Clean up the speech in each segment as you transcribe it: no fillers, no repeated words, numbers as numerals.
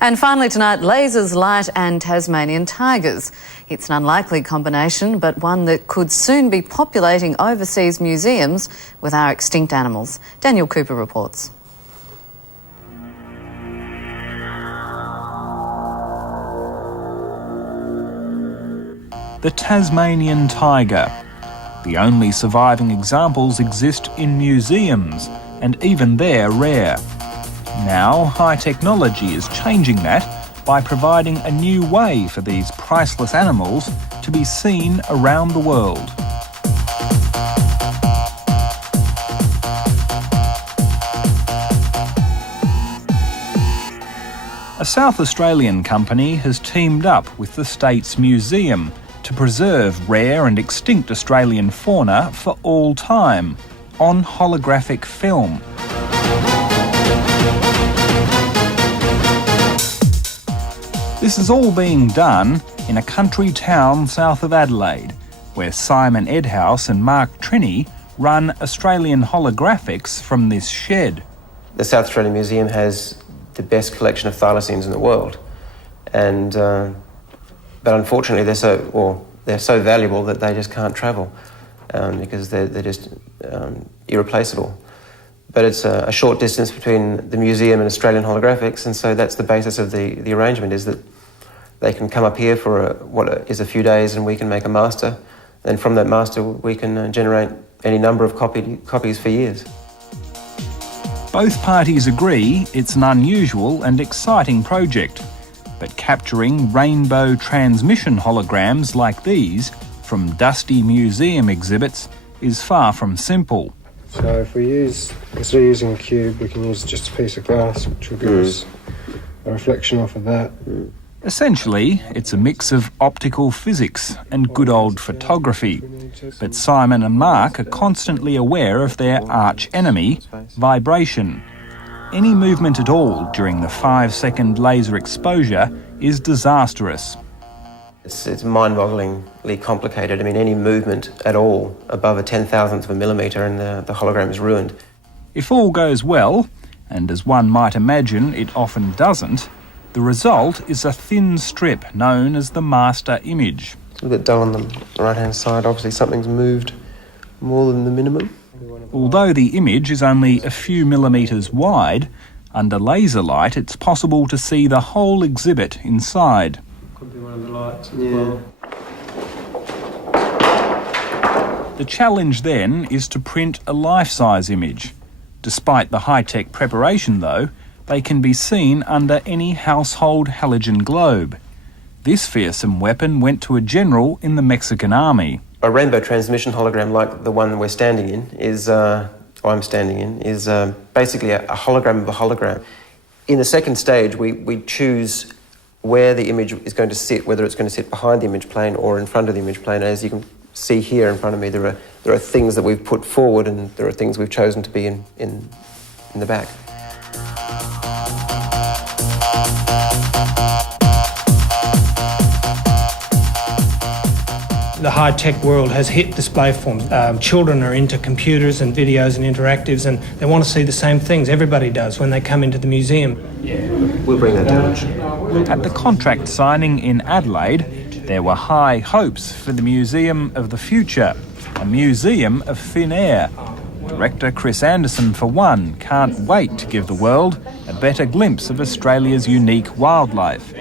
And finally tonight, lasers, light and Tasmanian tigers. It's an unlikely combination, but one that could soon be populating overseas museums with our extinct animals. Daniel Cooper reports. The Tasmanian tiger. The only surviving examples exist in museums, and even they're rare. Now, high technology is changing that by providing a new way for these priceless animals to be seen around the world. A South Australian company has teamed up with the state's museum to preserve rare and extinct Australian fauna for all time, on holographic film. This is all being done in a country town south of Adelaide, where Simon Edhouse and Mark Trini run Australian Holographics from this shed. The South Australian Museum has the best collection of thylacines in the world, and but unfortunately they're so valuable that they just can't travel because they're just irreplaceable. But it's a short distance between the museum and Australian Holographics, and so that's the basis of the arrangement, is that they can come up here for what is a few days and we can make a master, and from that master we can generate any number of copies for years. Both parties agree it's an unusual and exciting project, but capturing rainbow transmission holograms like these from dusty museum exhibits is far from simple. So if we use, instead of using a cube, we can use just a piece of glass, which will give us a reflection off of that. Essentially, it's a mix of optical physics and good old photography. But Simon and Mark are constantly aware of their arch-enemy, vibration. Any movement at all during the 5-second laser exposure is disastrous. It's mind-bogglingly complicated. I mean, any movement at all above a 10,000th of a millimetre and the hologram is ruined. If all goes well, and as one might imagine it often doesn't, the result is a thin strip known as the master image. It's a bit dull on the right-hand side. Obviously something's moved more than the minimum. Although the image is only a few millimetres wide, under laser light it's possible to see the whole exhibit inside. Could be one of the lights as well. The challenge then is to print a life-size image. Despite the high-tech preparation though, they can be seen under any household halogen globe. This fearsome weapon went to a general in the Mexican army. A rainbow transmission hologram like the one we're standing in is, I'm standing in, is basically a hologram of a hologram. In the second stage, we choose where the image is going to sit, whether it's going to sit behind the image plane or in front of the image plane. As you can see here in front of me, there are things that we've put forward and there are things we've chosen to be in the back. The high-tech world has hit display forms. Children are into computers and videos and interactives, and they want to see the same things. Everybody does when they come into the museum. Yeah, we'll bring that down. At the contract signing in Adelaide, there were high hopes for the Museum of the Future, a museum of thin air. Director Chris Anderson, for one, can't wait to give the world a better glimpse of Australia's unique wildlife,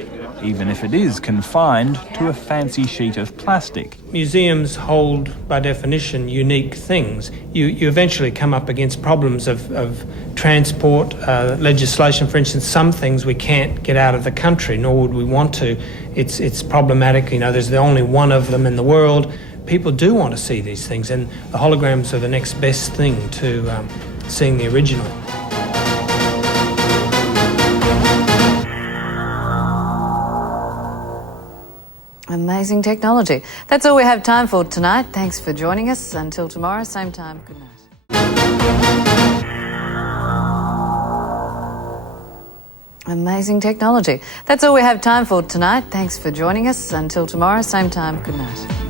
even if it is confined to a fancy sheet of plastic. Museums hold, by definition, unique things. You eventually come up against problems of transport, legislation. For instance, some things we can't get out of the country, nor would we want to. It's problematic. You know, there's only one of them in the world. People do want to see these things, and the holograms are the next best thing to seeing the original. Amazing technology. That's all we have time for tonight. Thanks for joining us. Until tomorrow, same time. Good night. Amazing technology. That's all we have time for tonight. Thanks for joining us. Until tomorrow, same time. Good night.